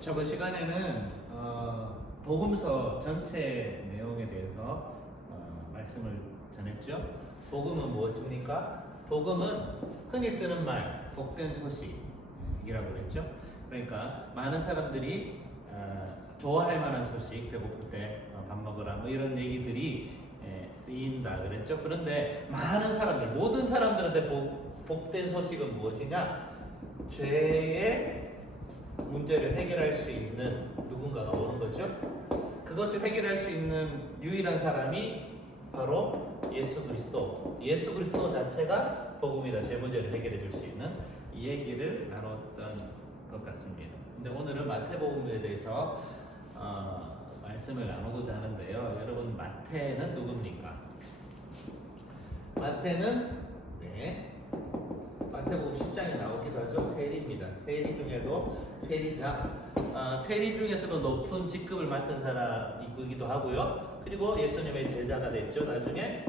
저번 시간에는 복음서 전체 내용에 대해서 말씀을 전했죠. 복음은 무엇입니까? 복음은 흔히 쓰는 말, 복된 소식이라고 그랬죠. 그러니까 많은 사람들이 좋아할 만한 소식, 배고플 때 밥 먹으라 뭐 이런 얘기들이 쓰인다 그랬죠. 그런데 많은 사람들, 모든 사람들한테 복된 소식은 무엇이냐? 죄의 문제를 해결할 수 있는 누군가가 오는 거죠. 그것을 해결할 수 있는 유일한 사람이 바로 예수 그리스도. 예수 그리스도 자체가 복음이다. 죄 문제를 해결해 줄 수 있는 이 얘기를 나눴던 것 같습니다. 근데 오늘은 마태복음에 대해서 말씀을 나누고자 하는데요. 여러분, 마태는 누굽니까? 마태는 마태복음 10장에 나오기도 하죠. 세리입니다. 세리 중에도 세리장, 세리 중에서도 높은 직급을 맡은 사람이기도 하고요. 그리고 예수님의 제자가 됐죠, 나중에.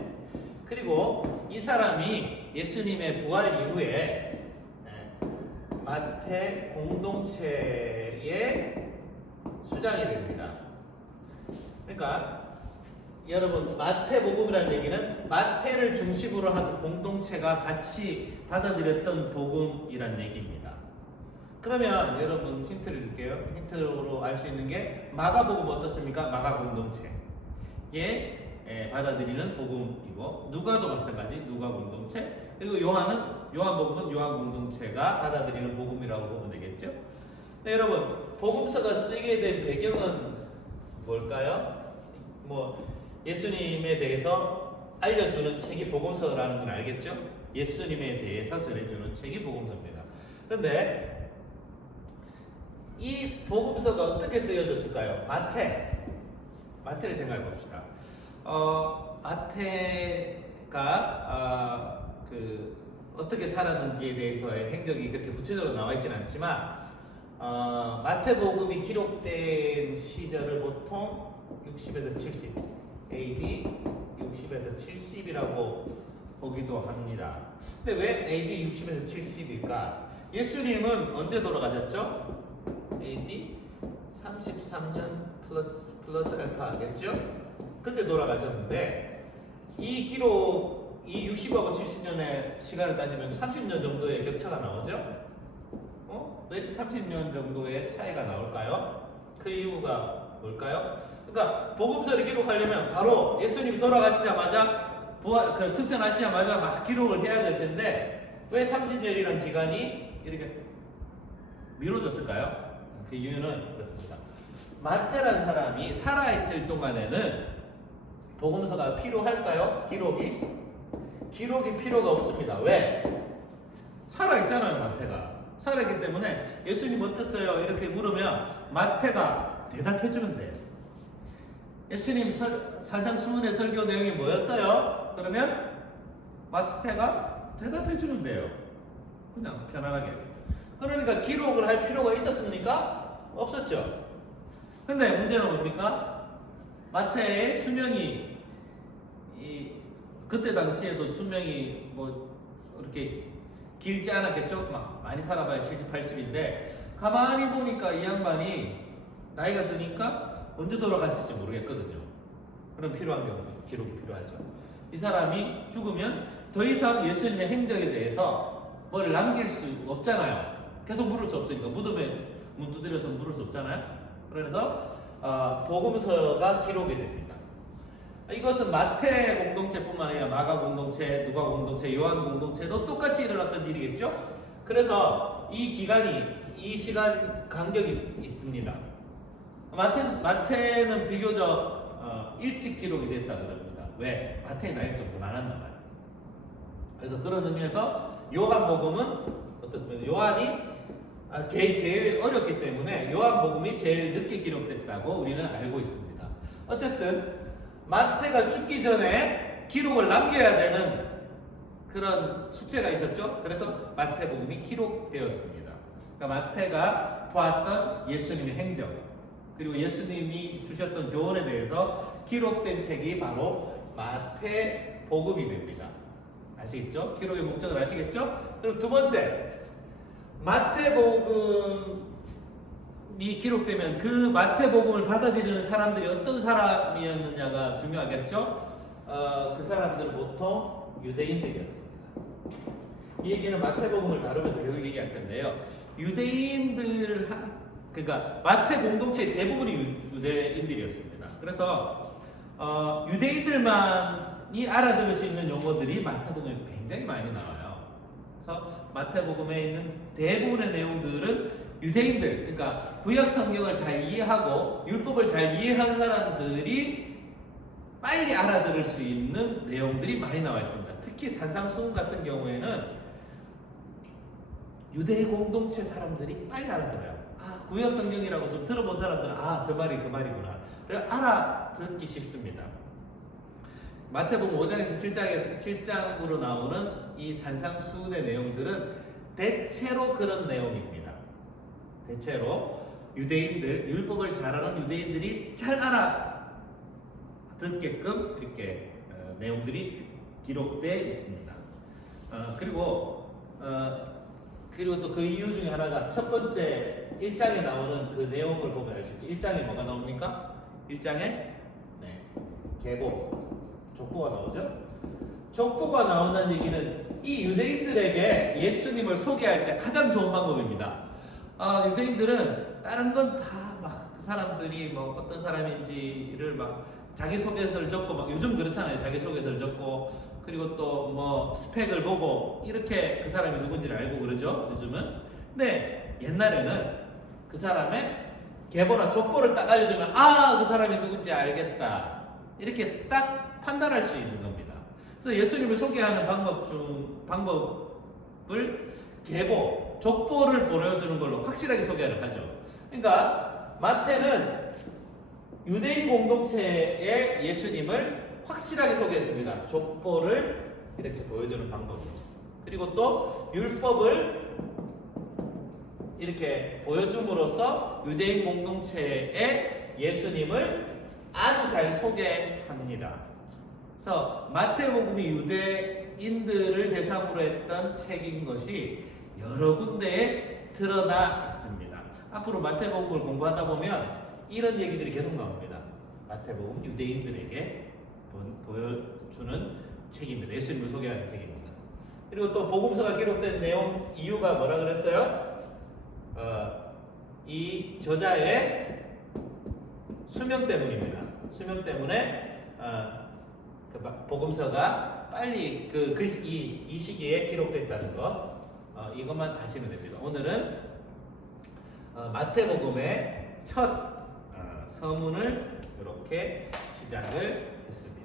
그리고 이 사람이 예수님의 부활 이후에 마태 공동체의 수장이 됩니다. 그러니까 여러분, 마태복음이라는 얘기는 마태를 중심으로 한 공동체가 같이 받아들였던 복음이란 얘기입니다. 그러면 여러분 힌트를 줄게요. 힌트로 알 수 있는 게 마가복음 어떻습니까? 마가 공동체에 받아들이는 복음이고, 누가도 마찬가지, 누가 공동체, 그리고 요한복음은 요한 공동체가 받아들이는 복음이라고 보면 되겠죠. 네, 여러분, 복음서가 쓰게 된 배경은 뭘까요? 예수님에 대해서 알려주는 책이 복음서라는 건 알겠죠? 예수님에 대해서 전해주는 책이 복음서입니다. 그런데 이 복음서가 어떻게 쓰여졌을까요? 마태를 생각해 봅시다. 마태가 어떻게 살았는지에 대해서의 행적이 그렇게 구체적으로 나와 있지는 않지만, 마태복음이 기록된 시절을 보통 60에서 70, AD 60에서 70이라고 보기도 합니다. 근데 왜 AD 60에서 70일까? 예수님은 언제 돌아가셨죠? AD 33년 플러스 알파겠죠? 그때 돌아가셨는데, 이 기록, 이 60하고 70년의 시간을 따지면 30년 정도의 격차가 나오죠? 왜 30년 정도의 차이가 나올까요? 그 이유가 뭘까요? 그러니까 복음서를 기록하려면 바로 예수님이 돌아가시자마자 승천하시자마자 막 기록을 해야 될 텐데, 왜 30년이라는 기간이 이렇게 미뤄졌을까요? 그 이유는 그렇습니다. 마태라는 사람이 살아있을 동안에는 복음서가 필요할까요? 기록이 필요가 없습니다. 왜? 살아있잖아요, 마태가. 살아있기 때문에 예수님 어땠어요? 이렇게 물으면 마태가 대답해주면 돼요. 예수님 산상수훈의 설교 내용이 뭐였어요? 그러면 마태가 대답해주면 돼요. 그냥 편안하게. 그러니까 기록을 할 필요가 있었습니까? 없었죠. 근데 문제는 뭡니까? 마태의 수명이 그때 당시에도 수명이 이렇게 길지 않았겠죠? 막 많이 살아봐야 70, 80인데 가만히 보니까 이 양반이 나이가 드니까 언제 돌아가실지 모르겠거든요. 그럼 필요한 경우 기록이 필요하죠. 이 사람이 죽으면 더 이상 예수님의 행적에 대해서 뭘 남길 수 없잖아요. 계속 물을 수 없으니까 무덤에 문 두드려서 물을 수 없잖아요. 그래서 복음서가 기록이 됩니다. 이것은 마태 공동체뿐만 아니라 마가 공동체, 누가 공동체, 요한 공동체도 똑같이 일어났던 일이겠죠? 그래서 이 시간 간격이 있습니다. 마태는 비교적 일찍 기록이 됐다 그럽니다. 왜? 마태의 나이가 좀 더 많았나 봐요. 그래서 그런 의미에서 요한복음은 어떻습니까? 요한이 제일 어렸기 때문에 요한복음이 제일 늦게 기록됐다고 우리는 알고 있습니다. 어쨌든 마태가 죽기 전에 기록을 남겨야 되는 그런 숙제가 있었죠. 그래서 마태복음이 기록되었습니다. 그러니까 마태가 보았던 예수님의 행적, 그리고 예수님이 주셨던 교훈에 대해서 기록된 책이 바로 마태복음이 됩니다. 아시겠죠? 기록의 목적을 아시겠죠? 그럼 두 번째, 마태복음을 기록되면 그 마태복음을 받아들이는 사람들이 어떤 사람이었느냐가 중요하겠죠. 그 사람들은 보통 유대인들이었습니다. 이 얘기는 마태복음을 다루면서 계속 얘기할 텐데요. 유대인들 그러니까 마태 공동체의 대부분이 유대인들이었습니다. 그래서 유대인들만이 알아들을 수 있는 용어들이 마태복음에 굉장히 많이 나와요. 그래서 마태복음에 있는 대부분의 내용들은 유대인들, 그러니까 구약 성경을 잘 이해하고 율법을 잘 이해한 사람들이 빨리 알아들을 수 있는 내용들이 많이 나와 있습니다. 특히 산상수훈 같은 경우에는 유대 공동체 사람들이 빨리 알아들어요. 구약 성경이라고 좀 들어본 사람들은 저 말이 그 말이구나. 그래서 알아듣기 쉽습니다. 마태복음 5장에서 7장으로 나오는 이 산상수훈의 내용들은 대체로 그런 내용입니다. 대체로 유대인들, 율법을 잘 아는 유대인들이 잘 알아듣게끔 이렇게 내용들이 기록되어 있습니다. 그리고 또 그 이유 중에 하나가 첫 번째 1장에 나오는 그 내용을 보면 알 수 있죠. 1장에 뭐가 나옵니까? 1장에 계보, 족보가 나오죠. 족보가 나온다는 얘기는 이 유대인들에게 예수님을 소개할 때 가장 좋은 방법입니다. 유대인들은 다른 건 다 막 그 사람들이 뭐 어떤 사람인지를 막 자기소개서를 적고 막 요즘 그렇잖아요. 자기소개서를 적고 그리고 또 뭐 스펙을 보고 이렇게 그 사람이 누군지를 알고 그러죠. 요즘은. 근데 옛날에는 그 사람의 계보나 족보를 딱 알려주면 그 사람이 누군지 알겠다. 이렇게 딱 판단할 수 있는 겁니다. 그래서 예수님을 소개하는 방법을 계보, 족보를 보여주는 걸로 확실하게 소개를 하죠. 그러니까 마태는 유대인 공동체의 예수님을 확실하게 소개했습니다. 족보를 이렇게 보여주는 방법으로. 그리고 또 율법을 이렇게 보여줌으로써 유대인 공동체의 예수님을 아주 잘 소개합니다. 그래서 마태복음이 유대인들을 대상으로 했던 책인 것이 여러 군데에 드러나 있습니다. 앞으로 마태복음을 공부하다 보면 이런 얘기들이 계속 나옵니다. 마태복음 유대인들에게 보여주는 책입니다. 예수님을 소개하는 책입니다. 그리고 또 복음서가 기록된 내용 이유가 뭐라 그랬어요? 이 저자의 수명 때문입니다. 수명 때문에 복음서가 빨리 이 시기에 기록됐다는 것, 이것만 아시면 됩니다. 오늘은 마태복음의 첫 서문을 이렇게 시작을 했습니다.